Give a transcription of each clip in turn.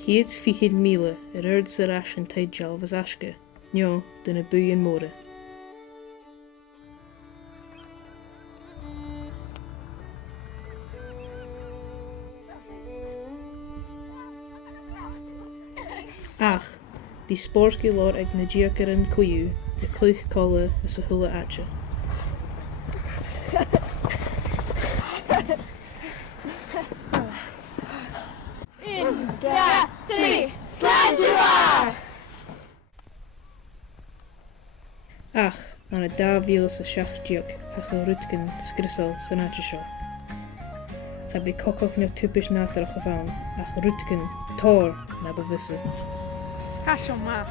Ciad fichid míle ard sa ras an taid jalvas asca, neo dyn y bwy yn môra. Ach, bí spórsci lor ag na diacar an cwyw, y clych cola as a hula atcha. Ach, an a da fil sa siach diog, hach o rwtgen sgrysol san atcha sio. Cha by cococh na typisch natar o'ch fawn, ach rwtgen tor na byfysa. Hasho ma.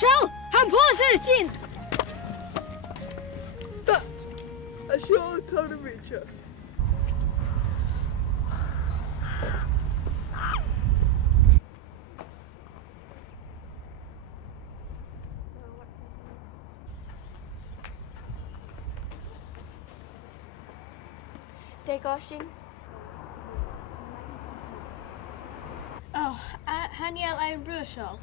Shell, han på sig sin. Start! A show told of each other. Degashing. Oh, Haniel ein Brussel.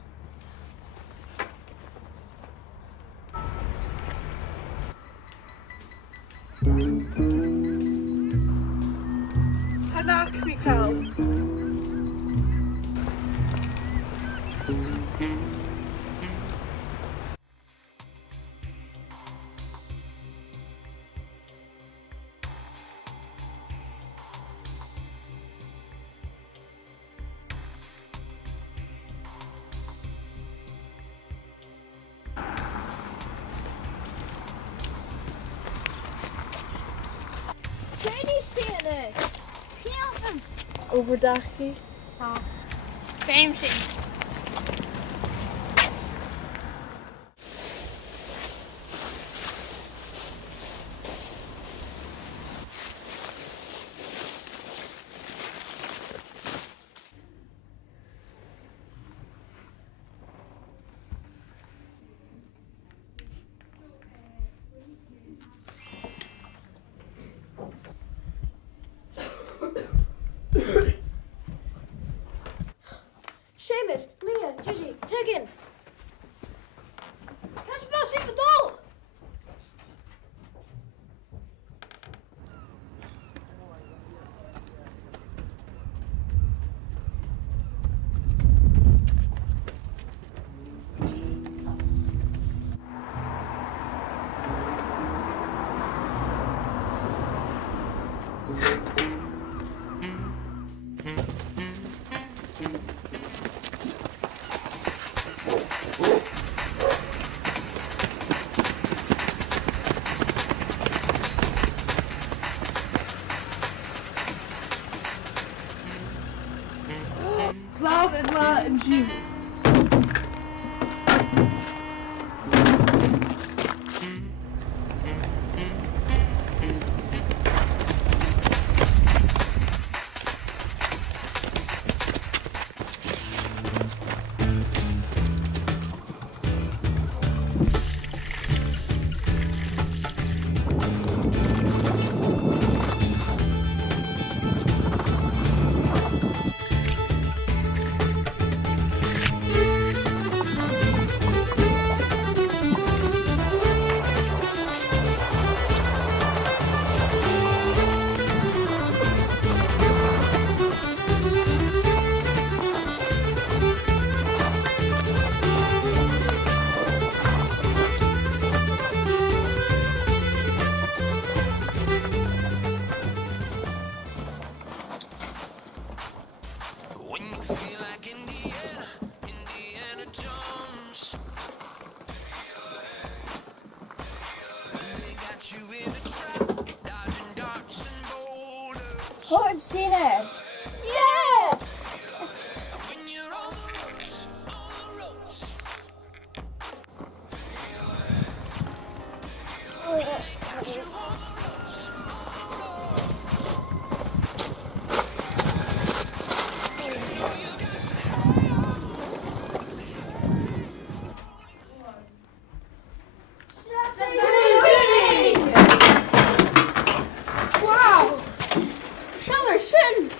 Hanak Mikal. Jenny Sanders. Nielsen. Overdagje. Famesy. Seamus, Leah, Gigi, Higgin. Catch Bill, see the goal. Cloud and La and June. When you feel like Indiana, Indiana Jones. When they got you in a trap, dodging darts and boulders. I've seen it. Yeah! When you're on the ropes, on the ropes. Got you on the ropes, Wow! Sheller Shin!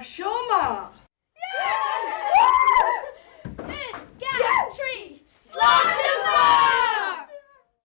Ashoma!